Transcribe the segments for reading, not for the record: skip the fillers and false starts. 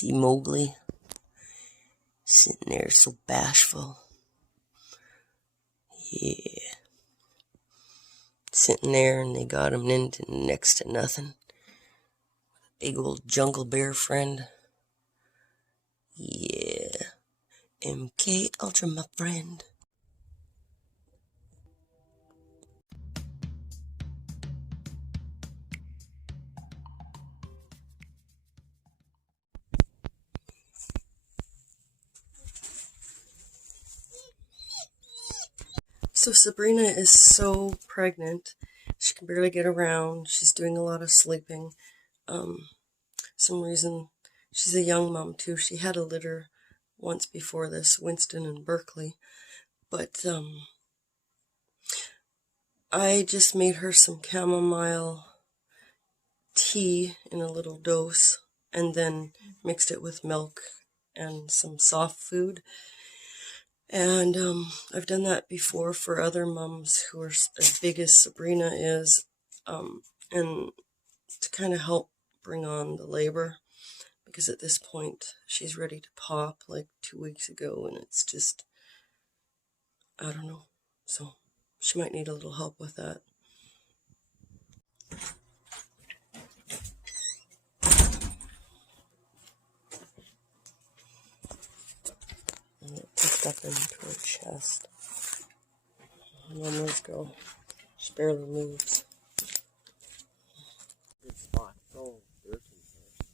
See Mowgli sitting there so bashful. Yeah. Sitting there and they got him into next to nothing. Big old jungle bear friend. Yeah. MK Ultra, my friend. So Sabrina is so pregnant. She can barely get around. She's doing a lot of sleeping. Some reason she's a young mom too. She had a litter once before this, Winston and Berkeley. But I just made her some chamomile tea in a little dose and then mixed it with milk and some soft food. And I've done that before for other mums who are as big as Sabrina is, and to kind of help bring on the labor, because at this point she's ready to pop like 2 weeks ago, and it's just, I don't know. So she might need a little help with that. And it picked up into her chest. Mama's girl. She barely moves. Good spot. Oh, there's some fish.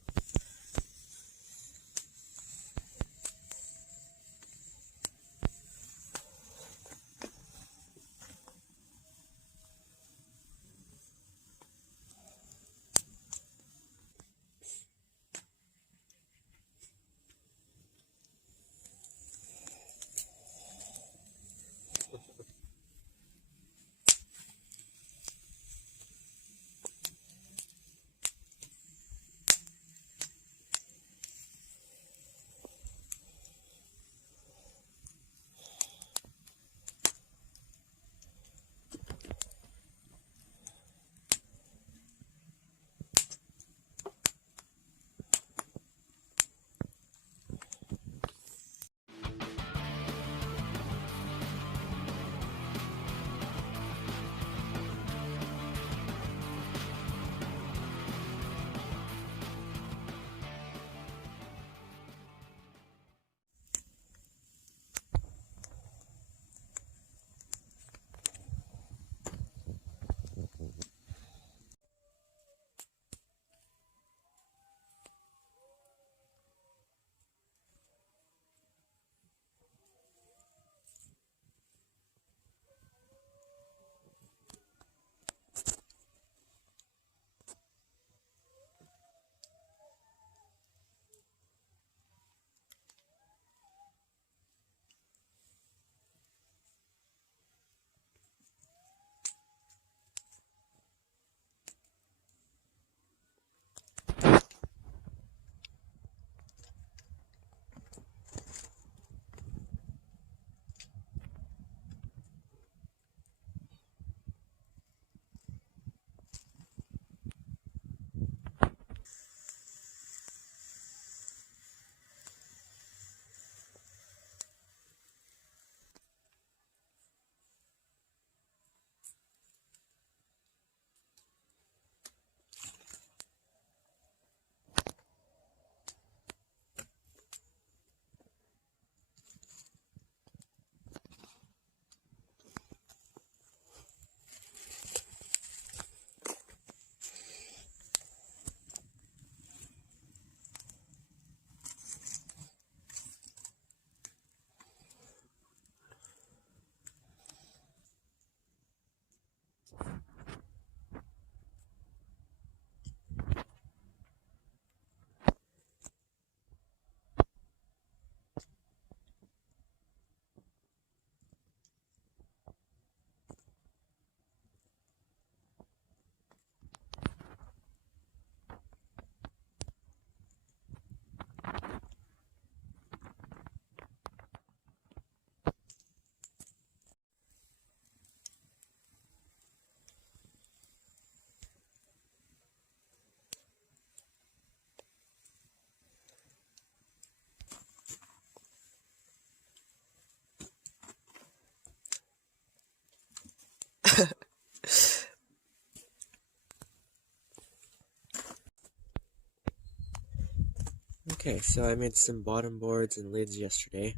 Okay, so I made some bottom boards and lids yesterday.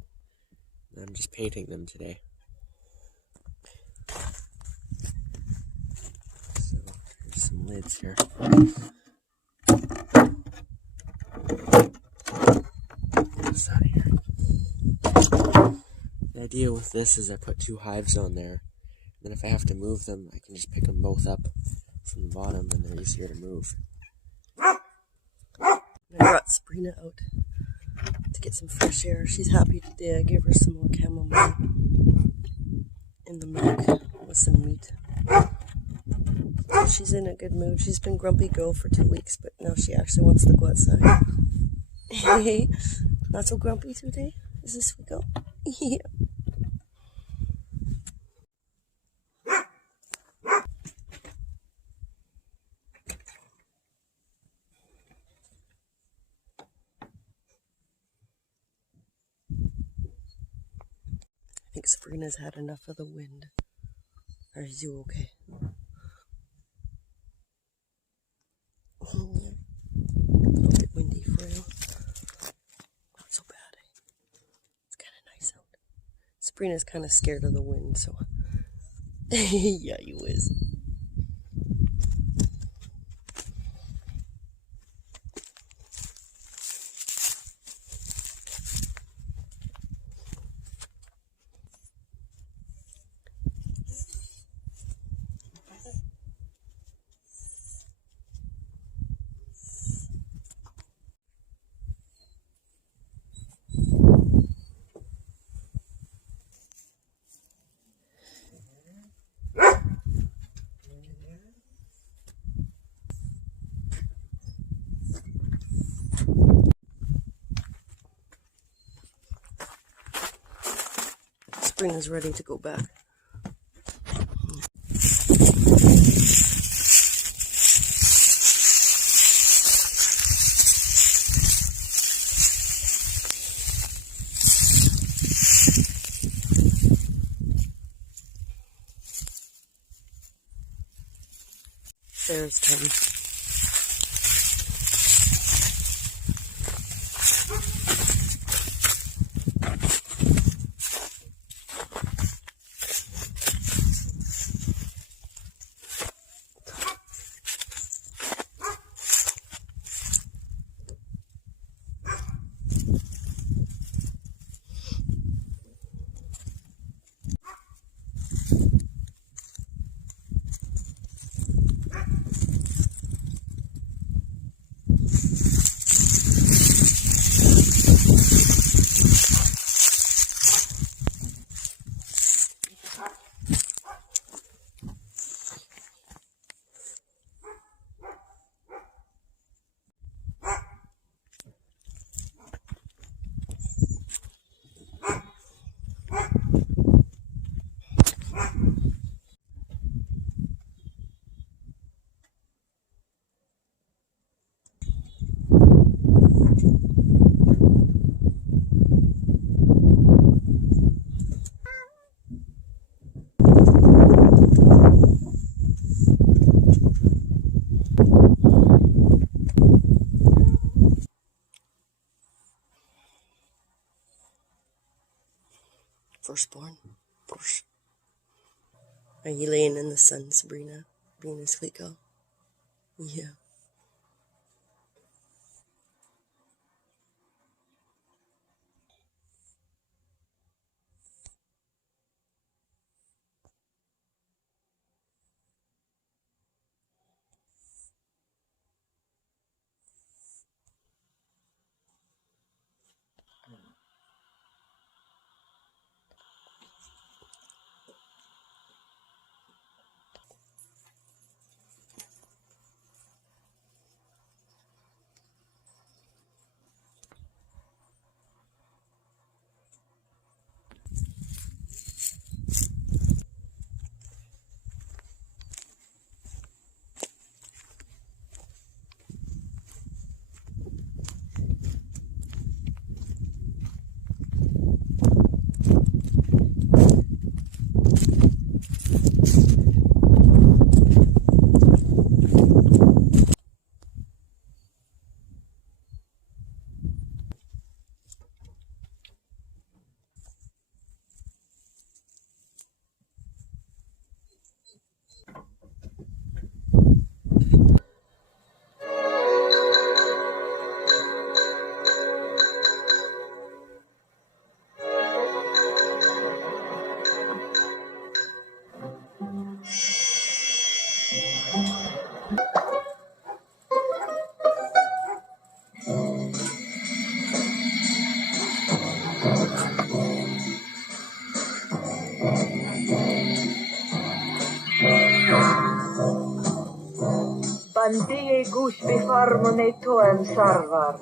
I'm just painting them today. So here's some lids here. What's that here? The idea with this is I put 2 hives on there. Then if I have to move them, I can just pick them both up from the bottom and they're easier to move. I brought Sabrina out to get some fresh air. She's happy today. I gave her some more chamomile in the milk with some meat. She's in a good mood. She's been grumpy girl for 2 weeks, but now she actually wants to go outside. Hey, not so grumpy today? Is this we go? Yeah. I think Sabrina's had enough of the wind. Are you okay? Yeah. A little bit windy for you. Not so bad. It's kind of nice out. Sabrina's kind of scared of the wind, so yeah, you is. Sabrina's ready to go back. There's Tony. Firstborn. First. Are you laying in the sun, Sabrina? Being a sweet girl? Yeah. gush befarmone toem sarvar.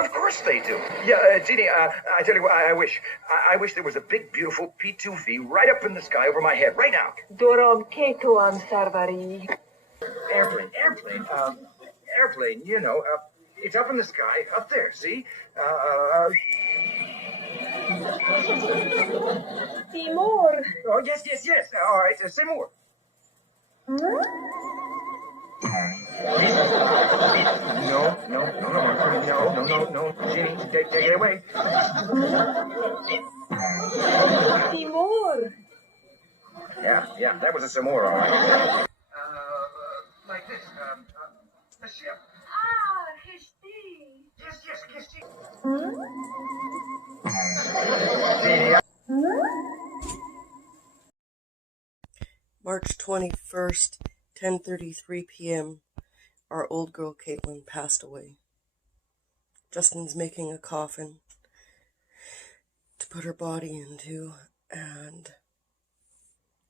Of course they do. Yeah, Jeannie, I tell you what, I wish there was a big, beautiful P2V right up in the sky over my head right now. Dorom ketoam sarvari. Airplane, you know, it's up in the sky, up there, see? Timur. Oh, yes. All right, say more. No, Jeannie, take it away. Timur. Yeah, that was a some more, all right. Like this, the ship. Justyn. Yes, March 21st, 10:33 p.m. Our old girl Kaitlyn passed away. Justyn's making a coffin to put her body into, and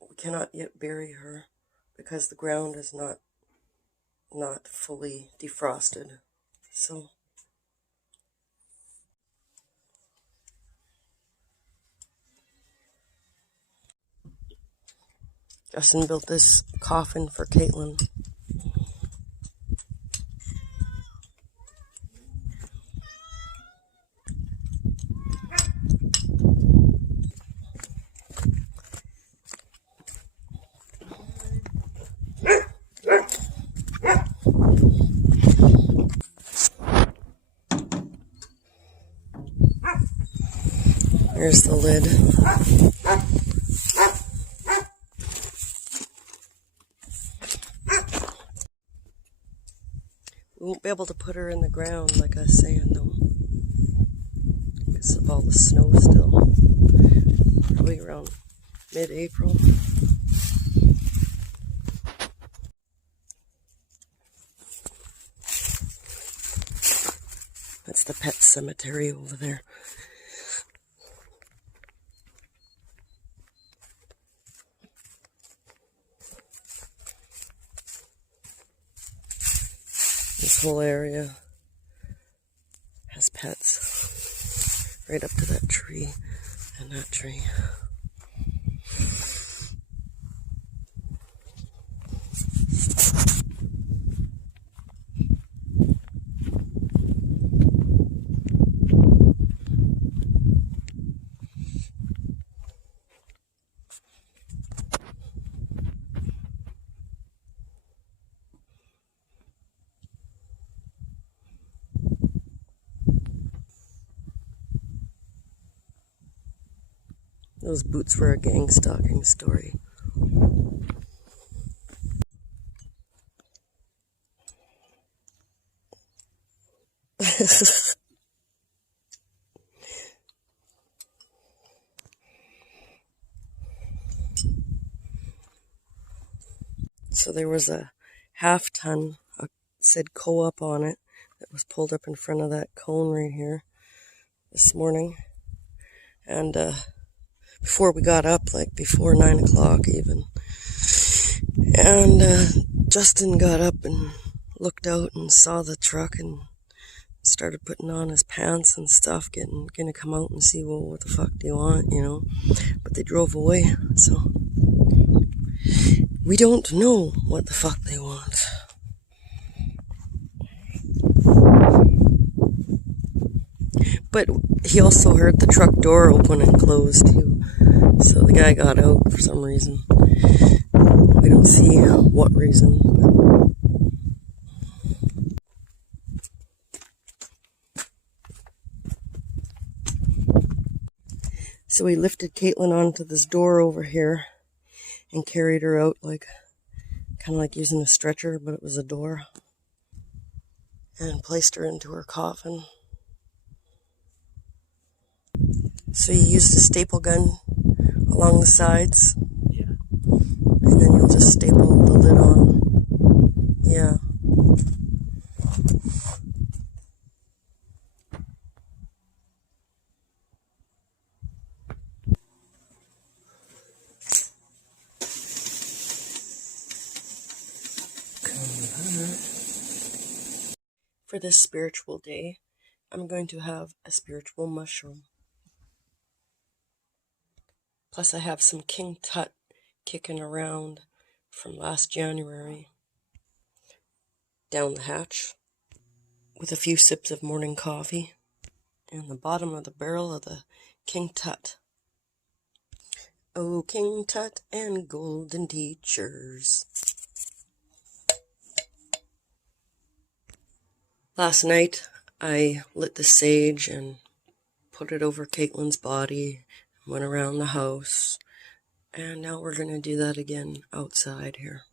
we cannot yet bury her because the ground is not fully defrosted. So Justyn built this coffin for Kaitlyn. Here's the lid. We won't be able to put her in the ground like I was saying though, because of all the snow still. Probably around mid-April. That's the pet cemetery over there. This whole area has pets, right up to that tree and that tree. Those boots were a gangstalking story. So there was a half-ton, said co-op on it, that was pulled up in front of that cone right here this morning. And before we got up, like before 9 o'clock even. And Justyn got up and looked out and saw the truck and started putting on his pants and stuff, gonna come out and see, well, what the fuck do you want, you know? But they drove away, so we don't know what the fuck they want. But he also heard the truck door open and close too. So the guy got out for some reason. We don't see what reason. So we lifted Kaitlyn onto this door over here and carried her out, like kind of like using a stretcher, but it was a door. And placed her into her coffin. So you used a staple gun along the sides. Yeah. And then you'll just staple the lid on. Yeah. For this spiritual day, I'm going to have a spiritual mushroom. Plus I have some King Tut kicking around from last January. Down the hatch with a few sips of morning coffee and the bottom of the barrel of the King Tut. Oh, King Tut and golden teachers. Last night I lit the sage and put it over Kaitlyn's body, went around the house, and now we're going to do that again outside here.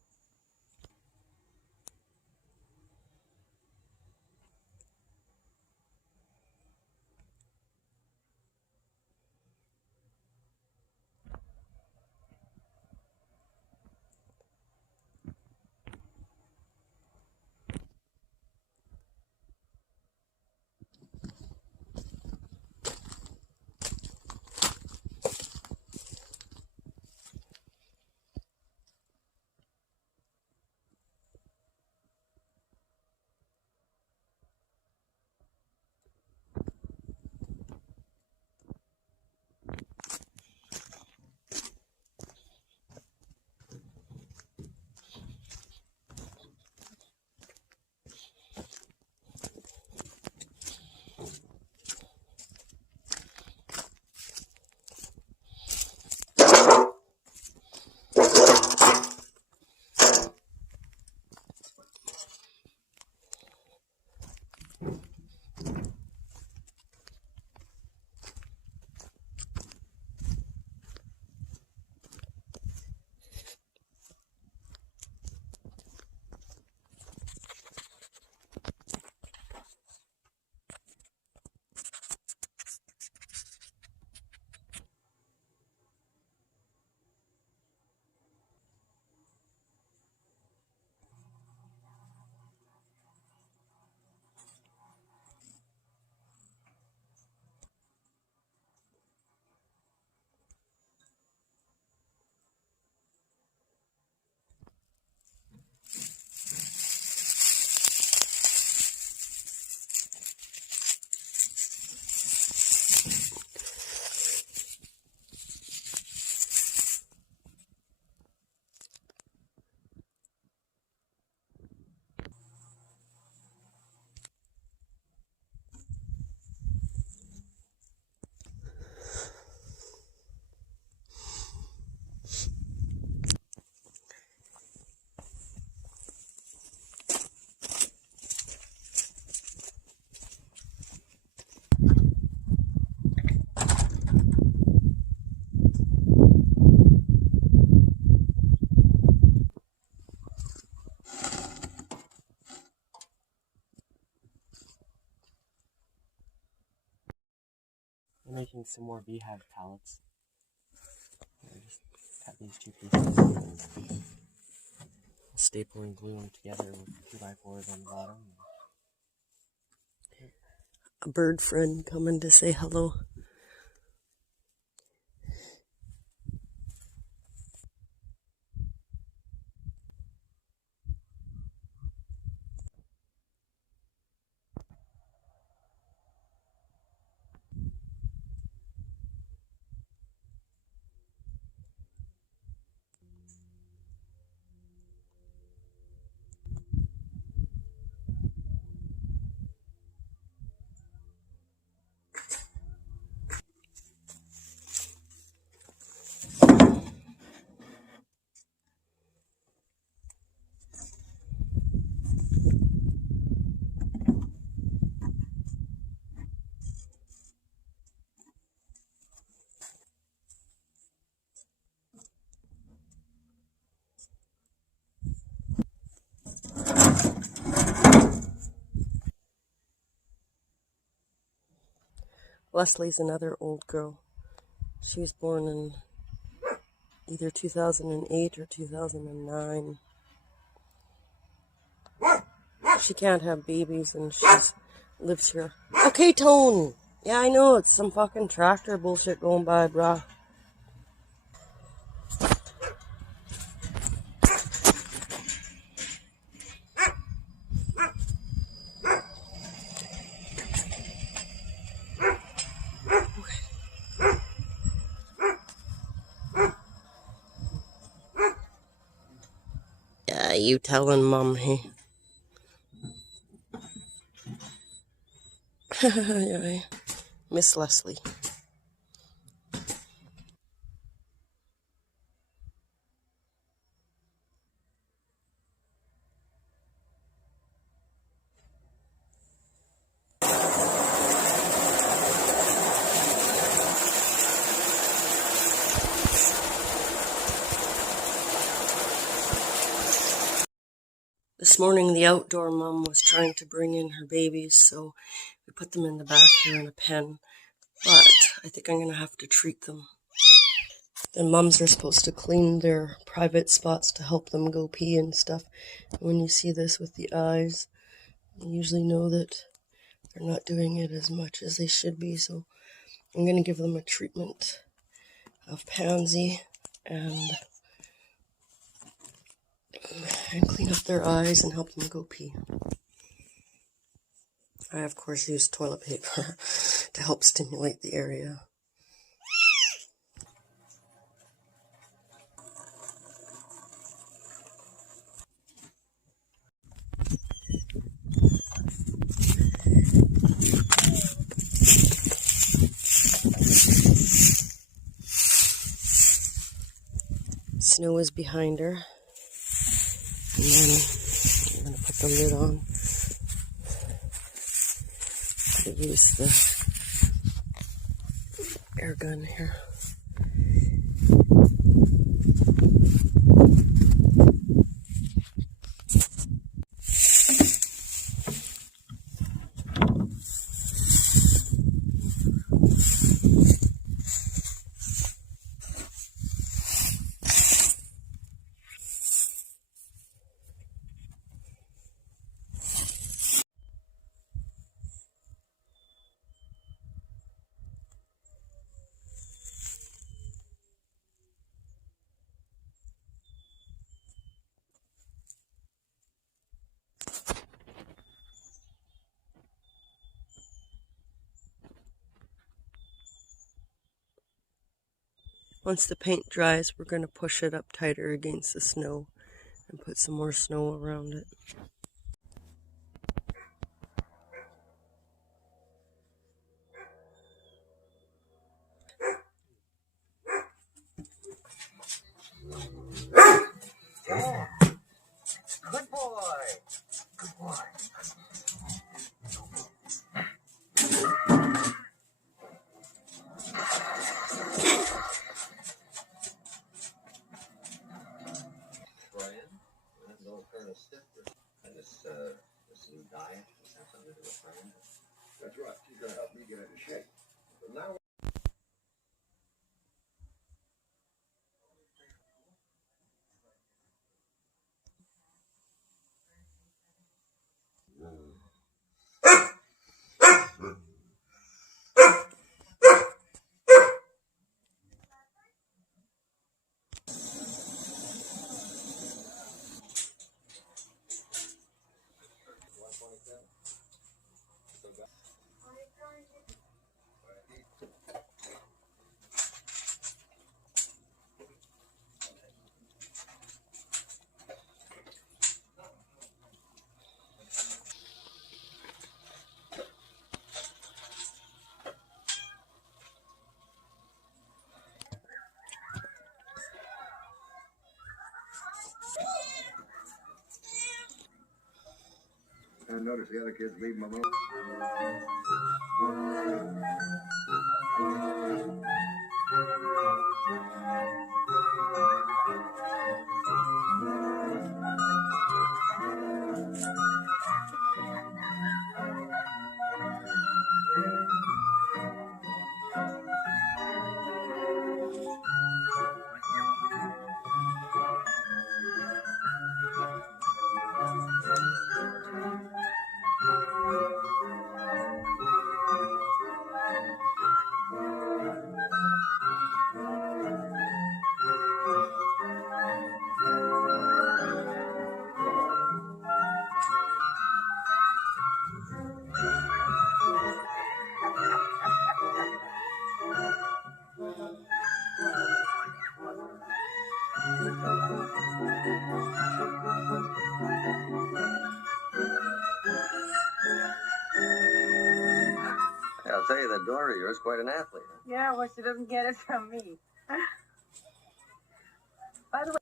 I'm making some more beehive pallets. I just cut these two pieces. Staple and glue them together with 2x4s on the bottom. A bird friend coming to say hello. Leslie's another old girl. She was born in either 2008 or 2009. She can't have babies and she lives here. Okay, Tone! Yeah, I know, it's some fucking tractor bullshit going by, brah. Yeah, you telling Mom, hey? Yeah, Miss Leslie. This morning, the outdoor mom was trying to bring in her babies, so we put them in the back here in a pen. But I think I'm going to have to treat them. The mums are supposed to clean their private spots to help them go pee and stuff. And when you see this with the eyes, you usually know that they're not doing it as much as they should be. So I'm going to give them a treatment of Pansy and clean up their eyes and help them go pee. I, of course, use toilet paper to help stimulate the area. Snow is behind her. And then I'm going to put the lid on. I use the air gun here. Once the paint dries, we're going to push it up tighter against the snow and put some more snow around it. Yeah. Good boy. Good boy. This new diet, does that have something to do with Fran? That's right. She's going to help me get into shape. But now I notice the other kids leave them alone. that daughter of yours quite an athlete. Huh? Yeah, well, she doesn't get it from me. By the way,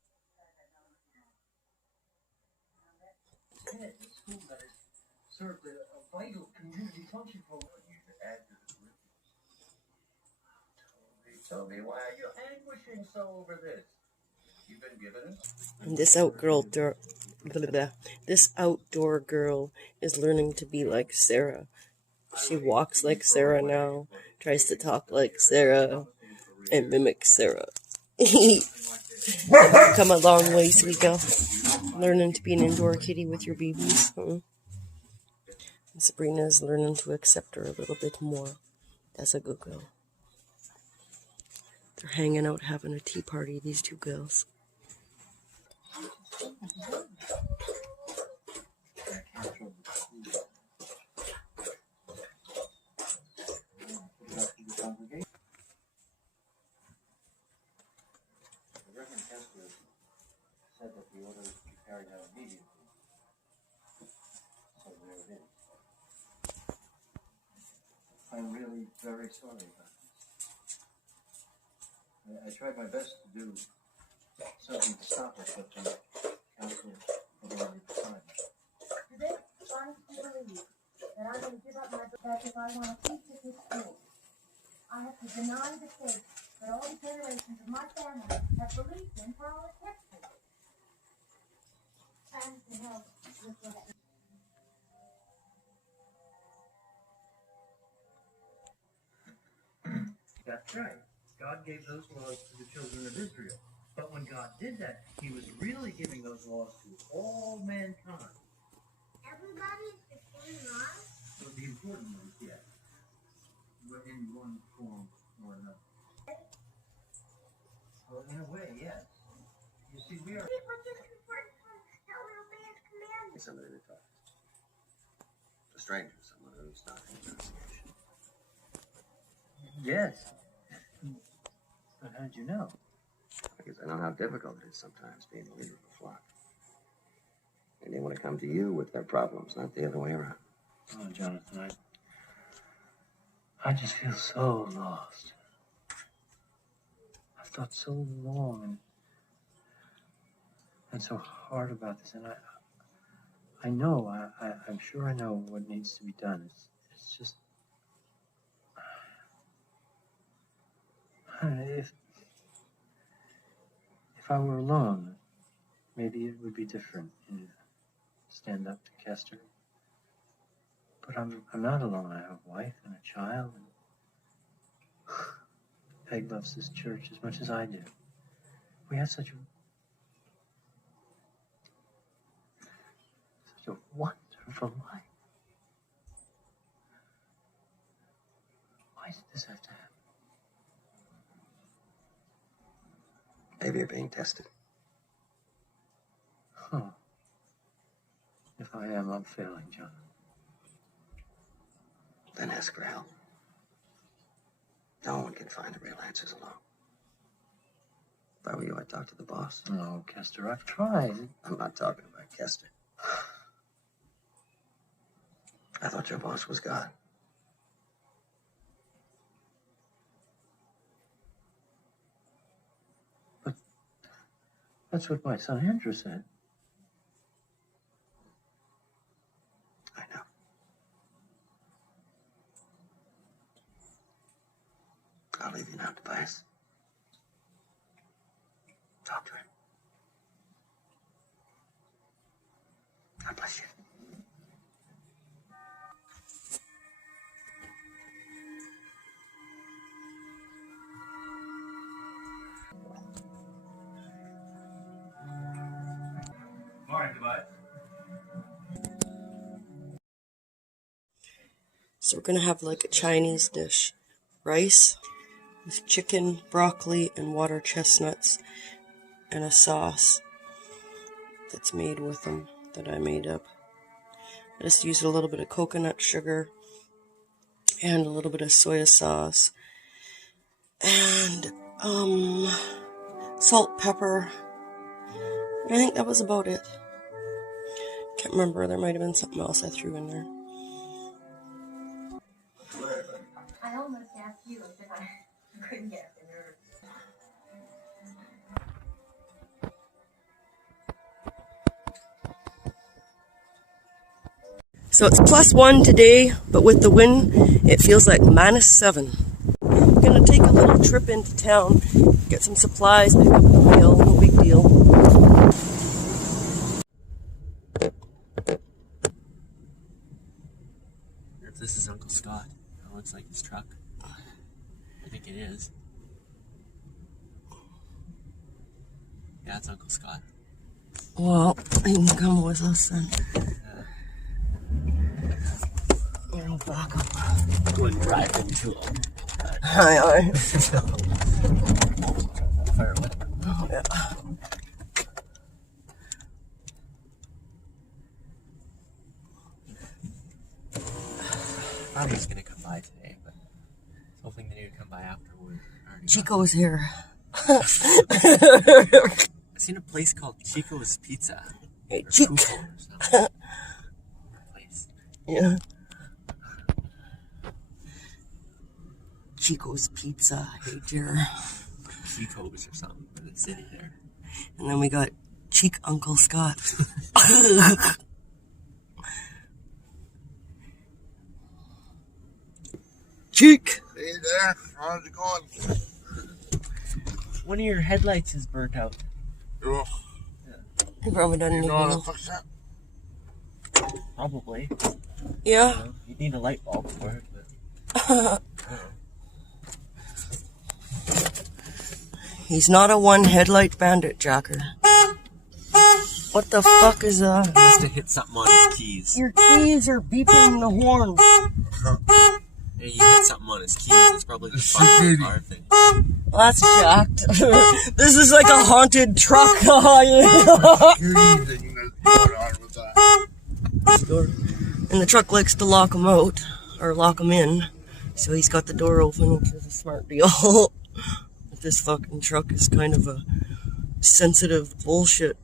School that has served a vital community function for you to add to the curriculum. Toby, why are you anguishing so over this? You've been given it. And this outdoor girl is learning to be like Sarah. She walks like Sarah now, tries to talk like Sarah, and mimic Sarah. Come a long way, sweet girl. Learning to be an indoor kitty with your babies. And Sabrina is learning to accept her a little bit more. That's a good girl. They're hanging out, having a tea party, these two girls. Said that the order was to be carried out immediately. So there it is. I'm really very sorry about this. I tried my best to do something to stop it, but the council had already decided. Today, honestly believe that I'm going to give up my back if I want to teach at this school. I have to deny the faith that all the generations of my family have believed in for all its history. And to help with what That's right. God gave those laws to the children of Israel. But when God did that, he was really giving those laws to all mankind. everybody is the same laws? So the important ones, yes. But in one form or another. Well, in a way, yes. You see, we are... People just important how we obey his commandments. Somebody to talk. A stranger, someone who's not in the association. Yes. But how did you know? Because I know how difficult it is sometimes being the leader of a flock. And they want to come to you with their problems, not the other way around. Oh, Jonathan, I just feel so lost. I've thought so long and so hard about this, and I know, I'm sure I know what needs to be done. It's just, I don't know, if I were alone, maybe it would be different. You know, stand up to Kester. But I'm not alone. I have a wife and a child. And Peg loves this church as much as I do. We had such a wonderful life. Why did this have to happen? Maybe you're being tested. Huh. If I am, I'm failing, John. Then ask for help. No one can find the real answers alone. If I were you, I'd talk to the boss. No, Kester, I've tried. I'm not talking about Kester. I thought your boss was God. But that's what my son Andrew said. I know. I'll leave you now, Tobias. Talk to him. God bless you. Morning, Tobias. So we're gonna have like a Chinese dish. Rice with chicken, broccoli, and water chestnuts, and a sauce that's made with them that I made up. I just used a little bit of coconut sugar and a little bit of soya sauce and salt, pepper. I think that was about it. Can't remember, there might have been something else I threw in there. I I almost asked you if I couldn't get the nerve. So it's +1 today, but with the wind, it feels like -7. I'm gonna take a little trip into town, get some supplies, pick up the mail, no big deal. If this is Uncle Scott, it looks like his truck. I think it is. Yeah, it's Uncle Scott. Well, he can come with us then. We'll back up. Go and drive into him. Aye. Fire away. Oh, yeah. Probably just gonna come by today, but hoping they need to come by afterward. Chico's here. I've seen a place called Chico's Pizza. Hey, Or Chico. Cuco or something. Place. Yeah. Chico's Pizza. Hey, Jer. Chico's or something in the city there. And then we got Cheek Uncle Scott. Cheek! Hey there, how's it going? One of your headlights is burnt out. Oh, He probably doesn't you even know how know. to fix that? Probably. Yeah. You need a light bulb for it, but He's not a one headlight bandit, Jacker. What the fuck is that? must have hit something on his keys. Your keys are beeping the horn. Yeah, you hit something on his keys. It's probably the fucking car thing. Well, that's jacked. This is like a haunted truck. Security thing that's going on with that. And the truck likes to lock him out, or lock him in. So he's got the door open, which is a smart deal. But this fucking truck is kind of a sensitive bullshit.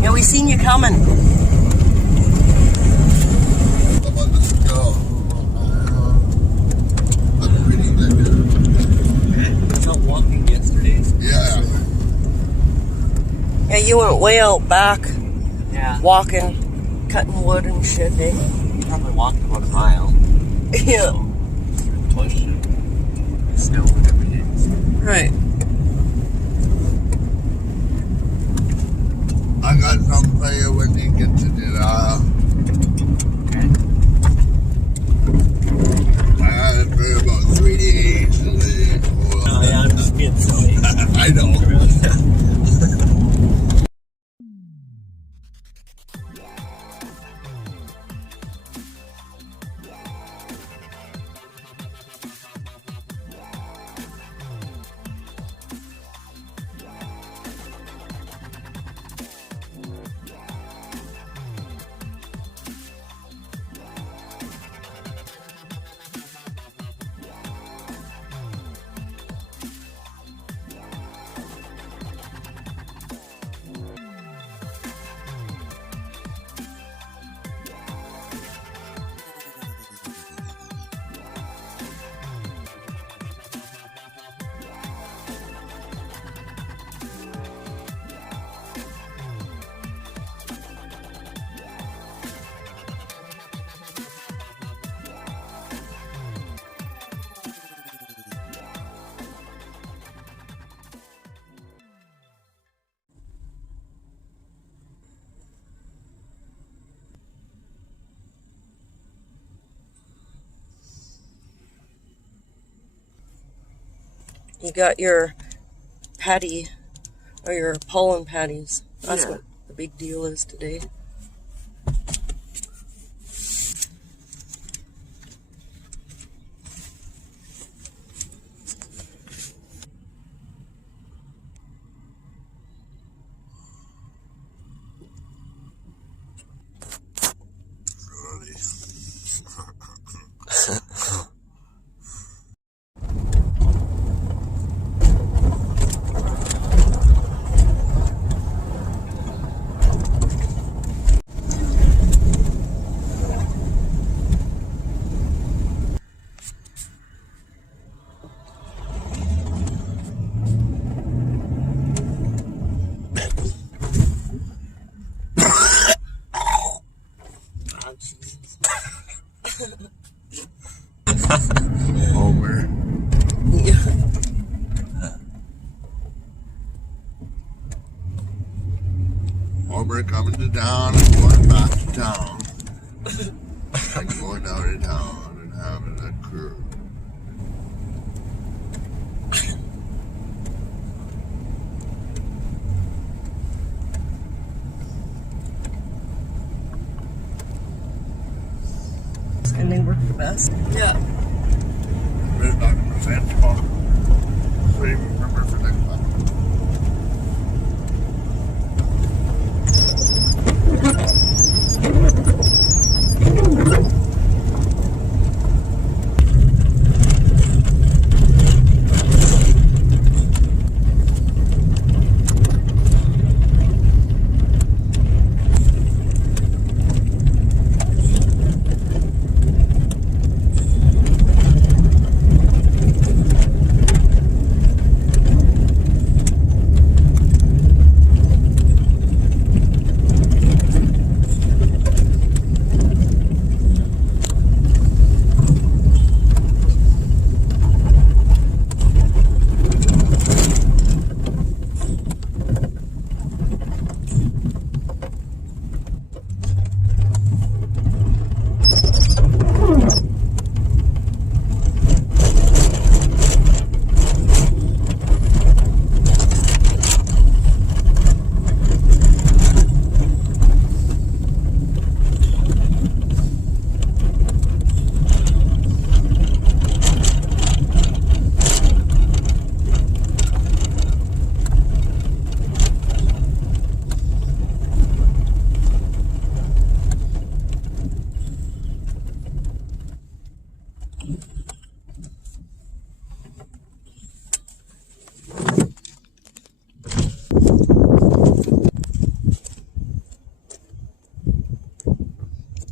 Yeah, we seen you coming. How about this girl? I'm pretty good. I was out walking yesterday. Yeah. Yeah, you went way out back, Yeah. walking, cutting wood and shit, eh? Probably walked about a mile. Yeah. Push snow and everything. Right. I got some for you when you get to dinner. Okay. I had it for about 3 days. Oh yeah, I'm just being silly. I know. You got your patty, or your pollen patties. That's Yeah. what the big deal is today. October, coming to town and going back to town. And going out of town and having a cruise. And they work the best. Yeah. We're not going to say tomorrow. Save remember for next time.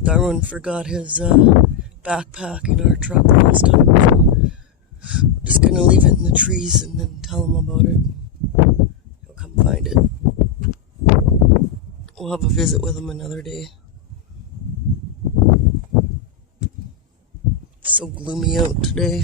Darwin forgot his backpack in our truck last time. So just gonna leave it in the trees and then tell him about it. He'll come find it. We'll have a visit with him another day. It's so gloomy out today.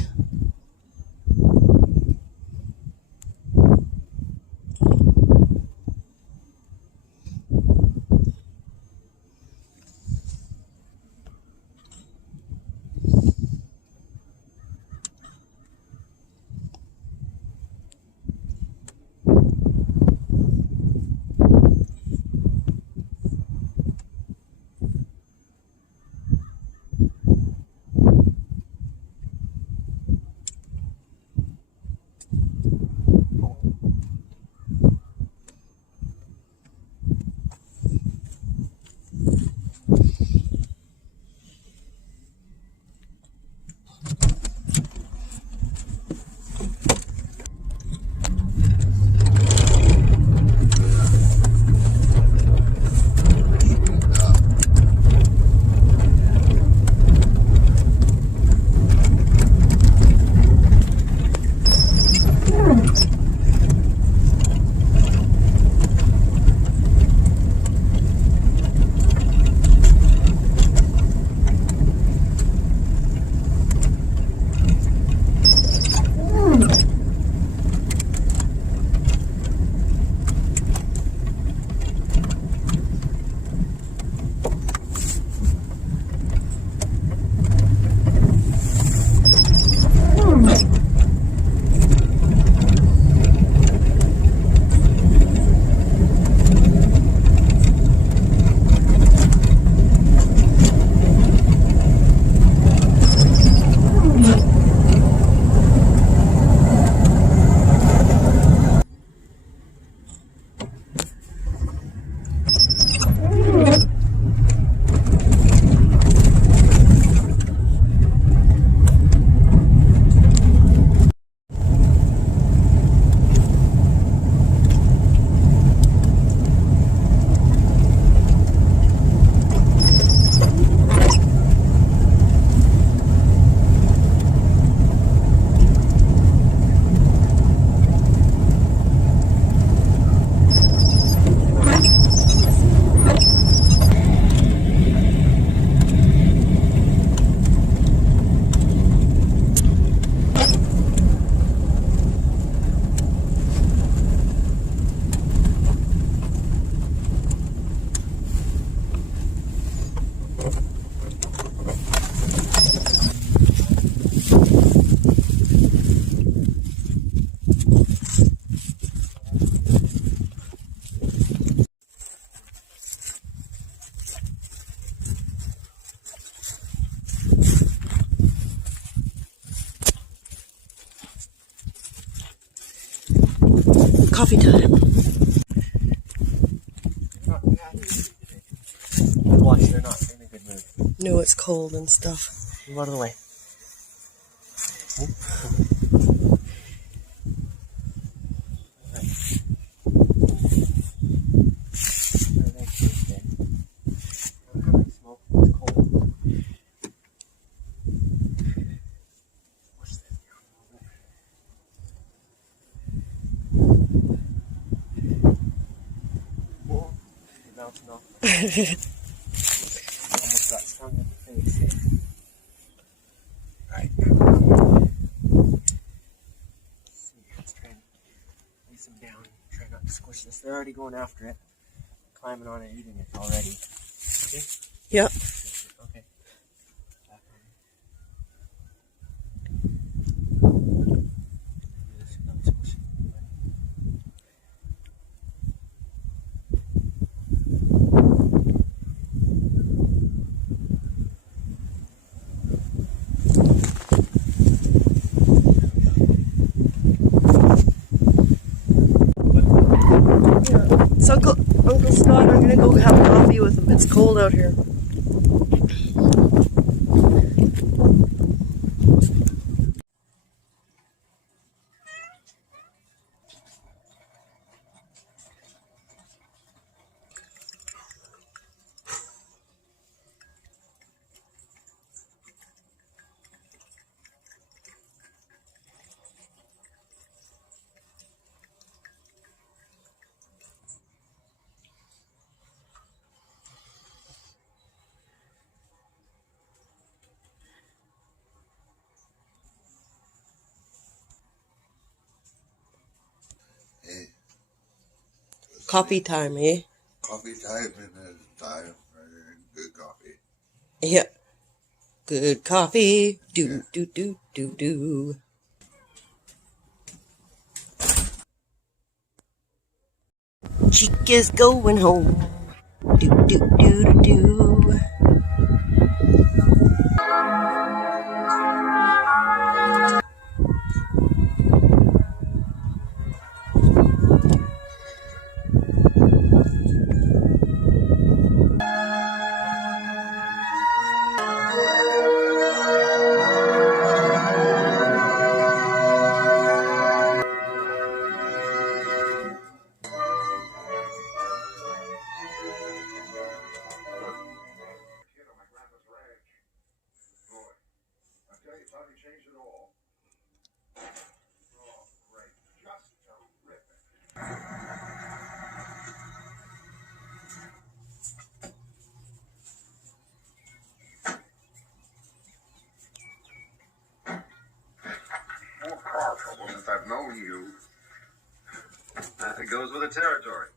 coffee time. Not too happy with me today. Watch, they're not in a good mood. No, it's cold and stuff. Move out of the way. Almost got stung in the face. Right. Let's try and place them down. Try not to squish this. They're already going after it. Climbing on it, eating it already. Okay? Yep. Okay. Back on. It's Uncle Scott. I'm gonna go have coffee with him. It's cold out here. Hey, Coffee time, eh? coffee time and then time for good coffee. Yeah. Good coffee. Do, do, do, do, do. Chica's going home. Do, do, do, do, do. More powerful since I've known you. It goes with the territory.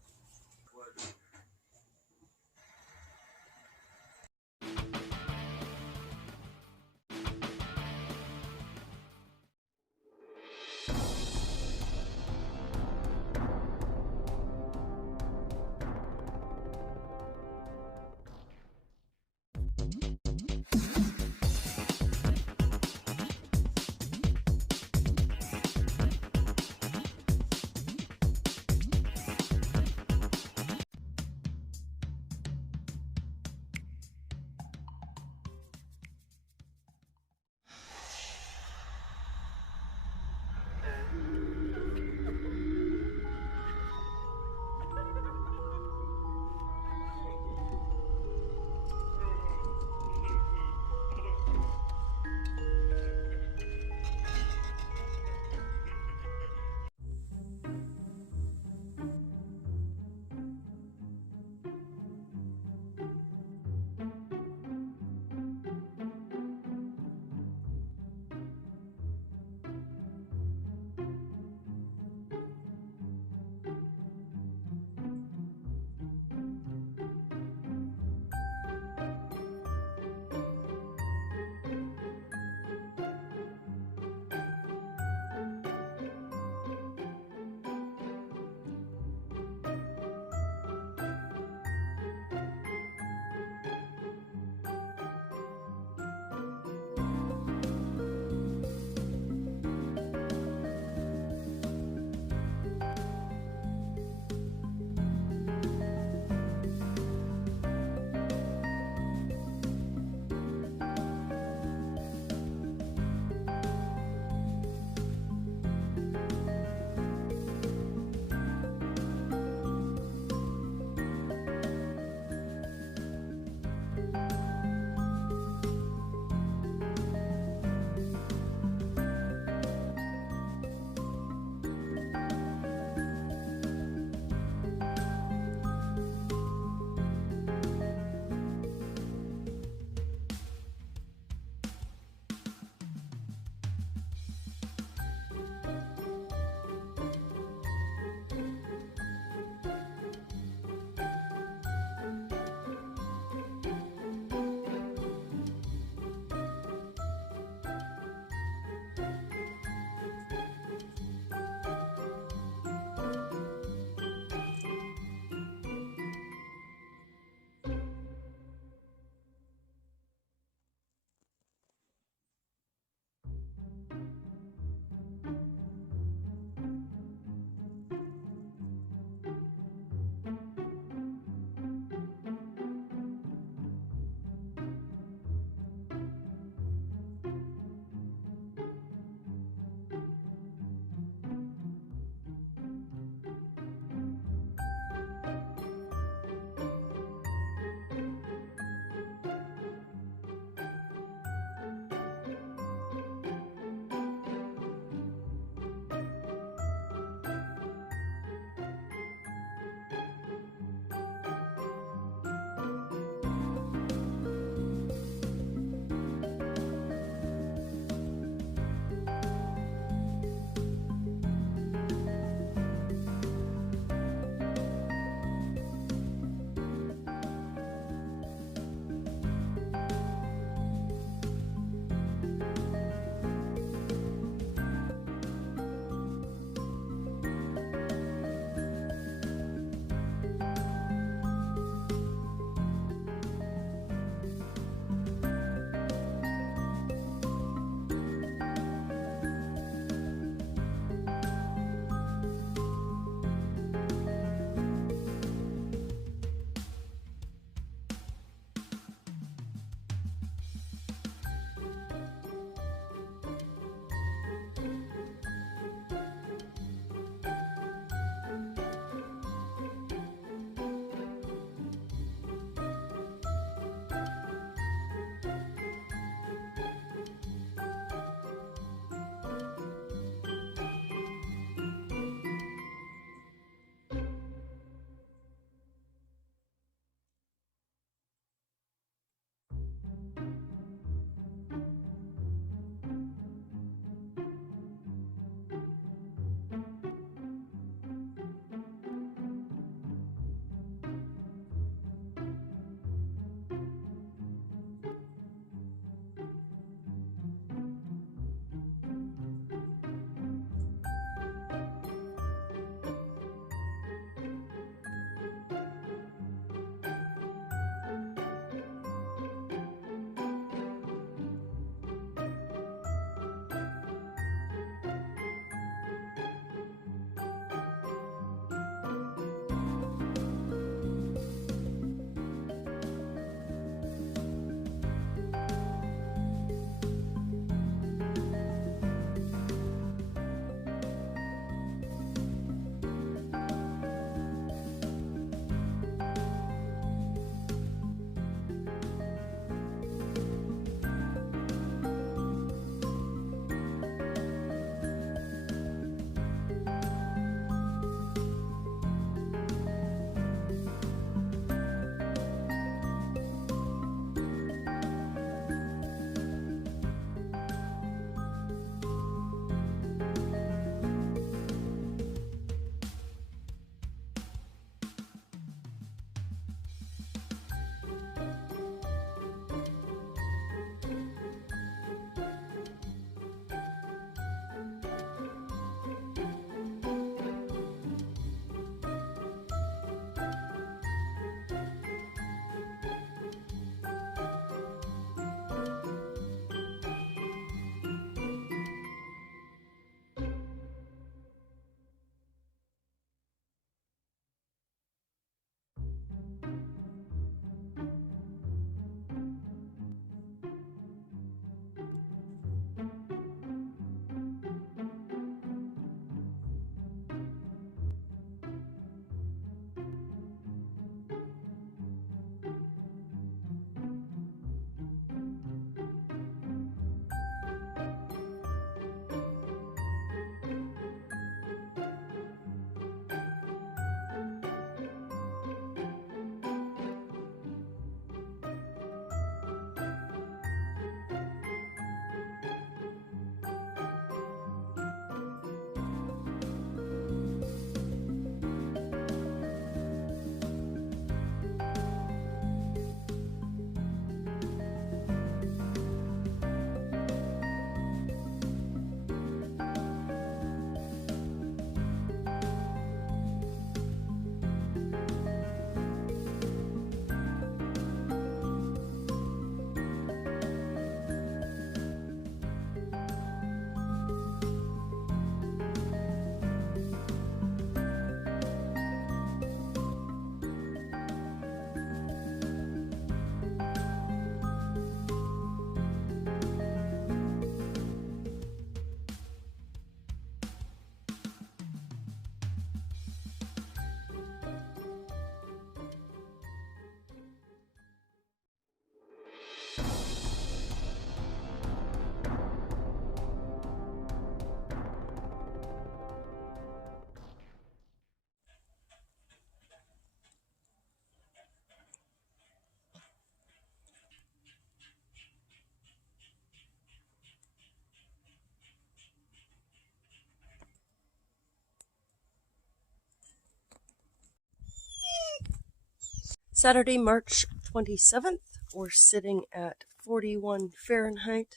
Saturday, March 27th, we're sitting at 41 Fahrenheit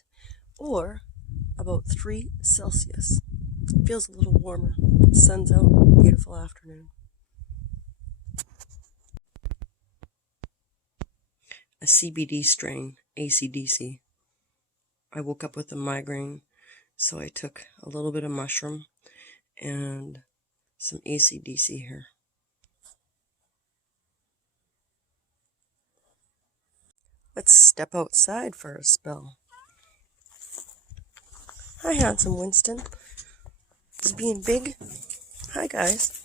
or about 3 Celsius. Feels a little warmer. The sun's out. Beautiful afternoon. A CBD strain, AC/DC. I woke up with a migraine, so I took a little bit of mushroom and some AC/DC here. Let's step outside for a spell. Hi, handsome Winston. He's being big. Hi, guys.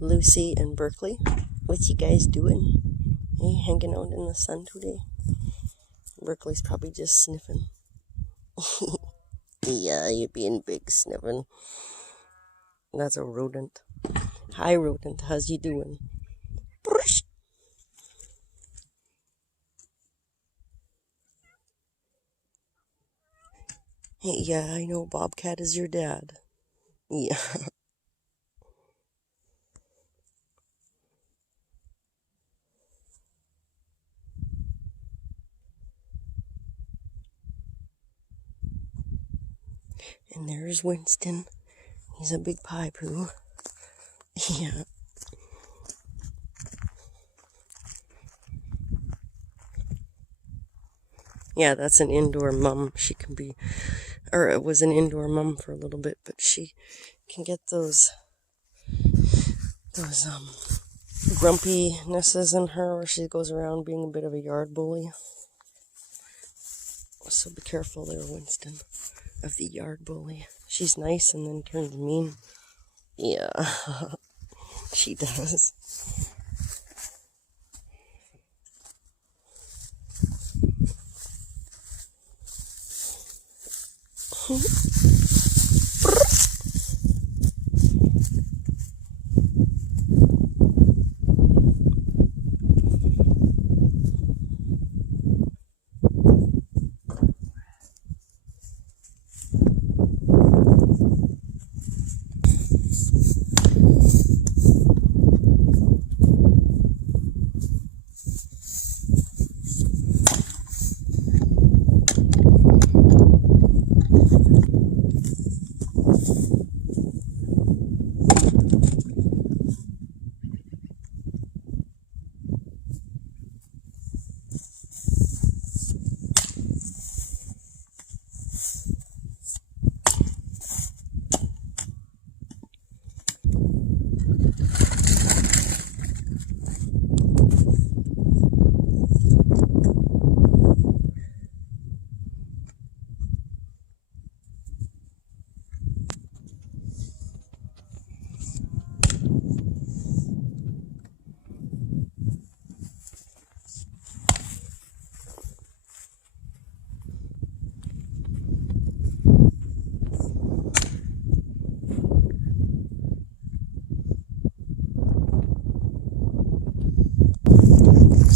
Lucy and Berkeley, what you guys doing? Hey, hanging out in the sun today? Berkeley's probably just sniffing. Yeah, you're being big sniffing. That's a rodent. Hi, rodent. How's you doing? Hey, yeah, I know Bobcat is your dad. Yeah. And there's Winston. He's a big pie poo. Yeah. Yeah, that's an indoor mum. She can be, or it was an indoor mum for a little bit, but she can get those grumpynesses in her where she goes around being a bit of a yard bully. So be careful there, Winston, of the yard bully. She's nice and then turns mean. Yeah, she does. Let's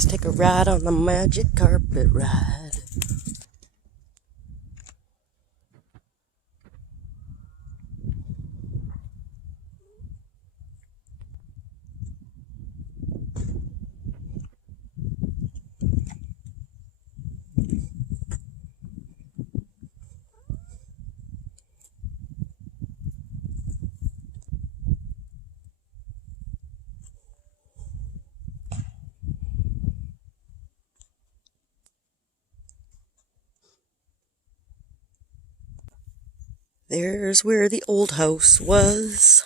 take a ride on the magic carpet ride. There's where the old house was.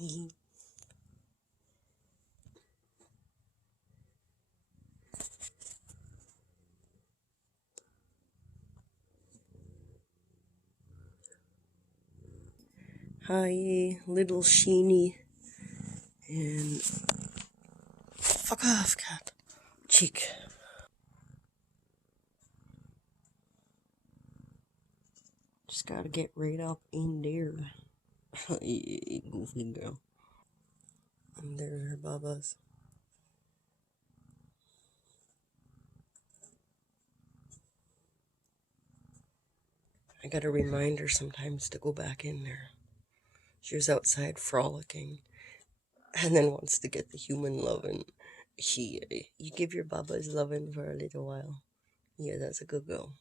Hi, little Sheeny. And fuck off, cat. Cheek. Just gotta get right up in there. Goofy girl. And there's her bubbles. I gotta remind her sometimes to go back in there. She was outside frolicking and then wants to get the human loving. You give your bubbles loving for a little while. Yeah, that's a good girl.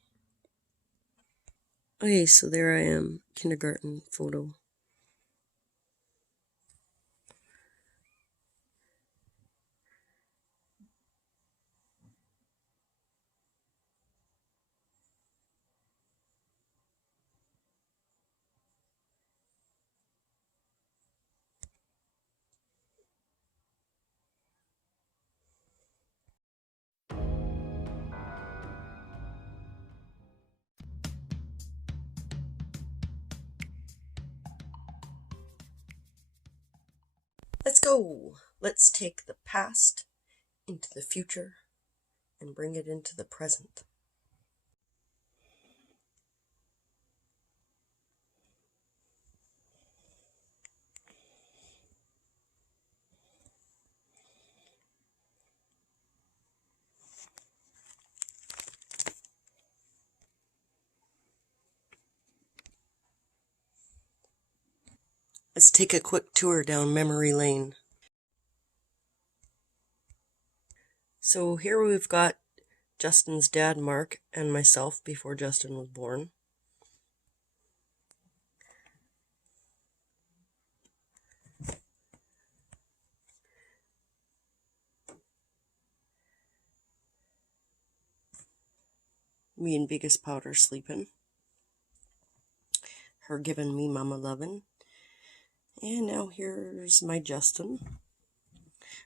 Okay, so there I am, kindergarten photo. Let's go! Let's take the past into the future and bring it into the present. Let's take a quick tour down memory lane. So here we've got Justyn's dad, Mark, and myself before Justyn was born. Me and Biggest Powder sleeping. Her giving me mama lovin'. And now here's my Justyn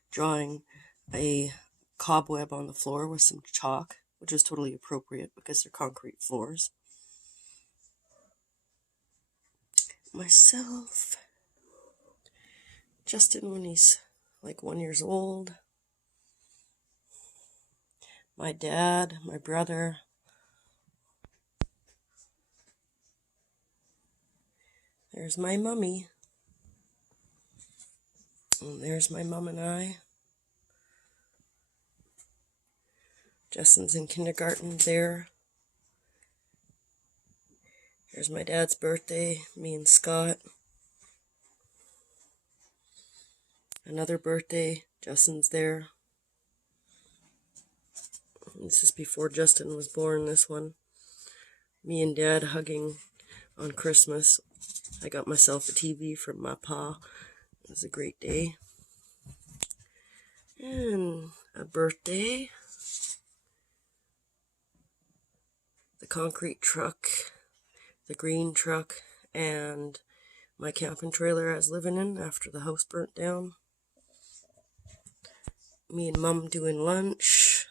drawing a cobweb on the floor with some chalk, which is totally appropriate because they're concrete floors. Myself, Justyn when he's like 1 year old. My dad, my brother. There's my mummy. And there's my mum and I. Justyn's in kindergarten there. Here's my dad's birthday, me and Scott. Another birthday, Justyn's there. This is before Justyn was born, this one. Me and Dad hugging on Christmas. I got myself a TV from my pa. It was a great day. And a birthday. The concrete truck, the green truck, and my camping trailer I was living in after the house burnt down. Me and Mum doing lunch.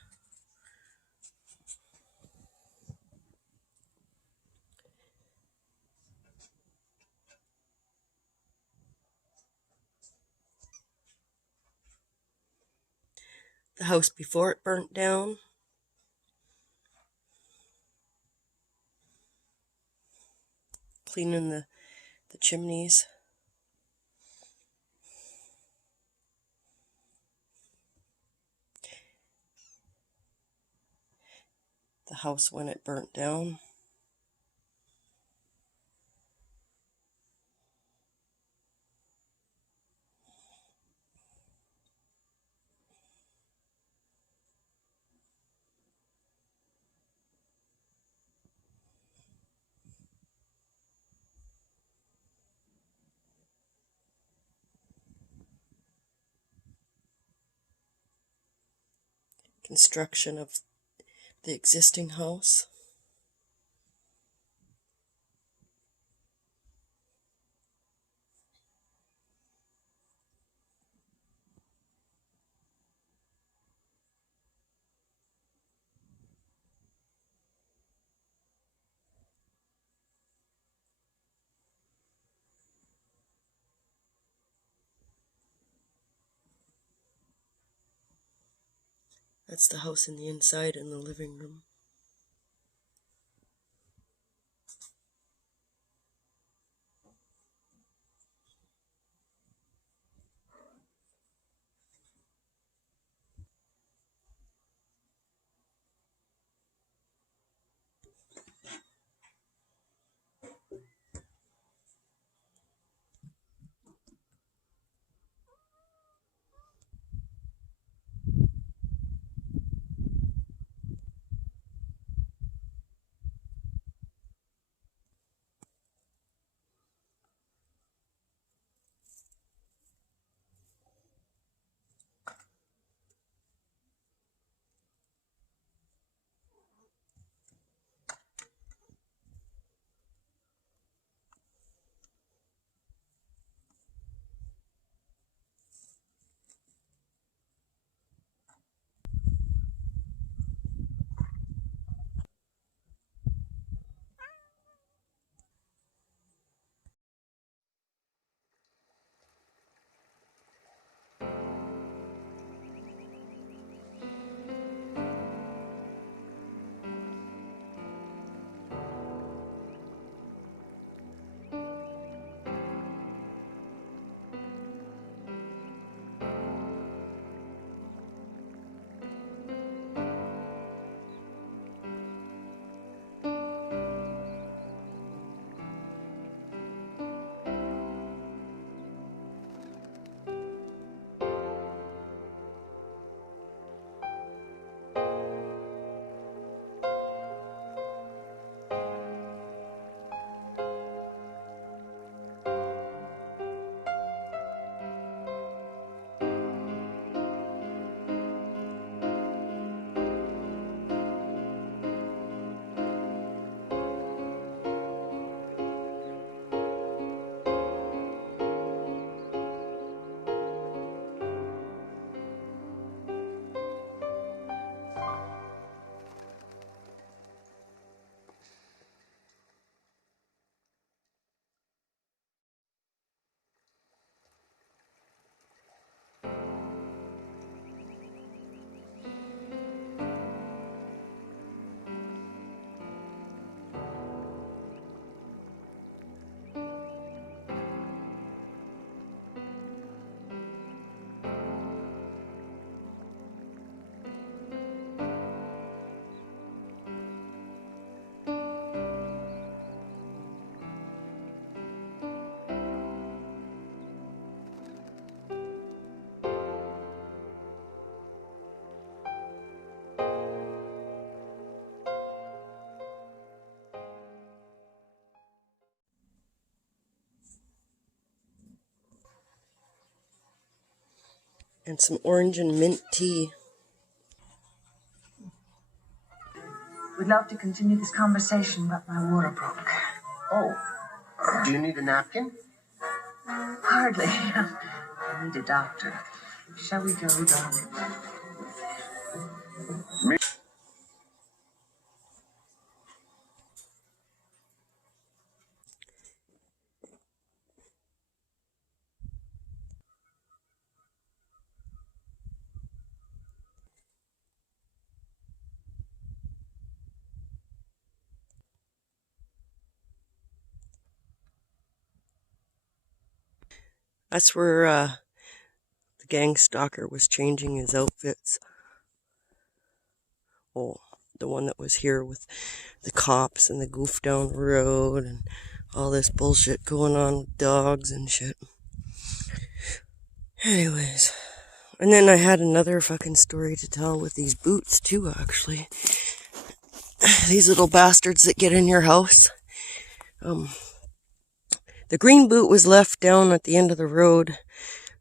The house before it burnt down. Cleaning the chimneys. The house when it burnt down. Construction of the existing house. That's the house in the inside in the living room. And some orange and mint tea. We'd love to continue this conversation, but my water broke. Oh, do you need a napkin? Hardly. I need a doctor. Shall we go, darling? That's where the Gangstalker was changing his outfits. Oh, the one that was here with the cops and the goof down the road and all this bullshit going on with dogs and shit. Anyways, and then I had another fucking story to tell with these boots too, actually. These little bastards that get in your house. The green boot was left down at the end of the road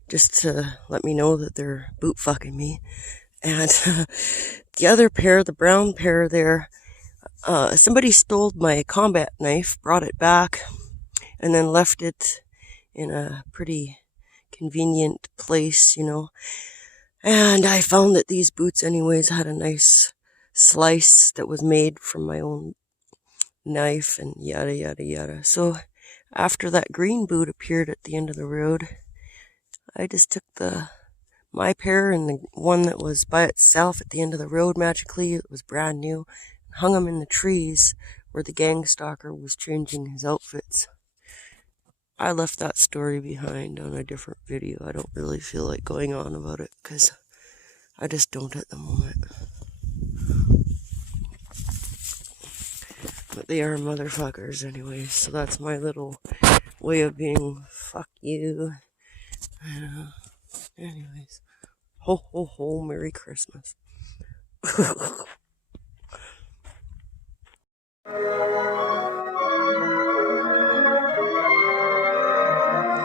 just to let me know that they're boot fucking me. And the other pair, the brown pair there, somebody stole my combat knife, brought it back, and then left it in a pretty convenient place, you know. And I found that these boots anyways had a nice slice that was made from my own knife and yada yada yada. So after that green boot appeared at the end of the road, I just took the my pair and the one that was by itself at the end of the road magically, it was brand new, hung them in the trees where the Gangstalker was changing his outfits. I left that story behind on a different video. I don't really feel like going on about it because I just don't at the moment. But they are motherfuckers anyway, so that's my little way of being fuck you. Anyways, ho ho ho, Merry Christmas.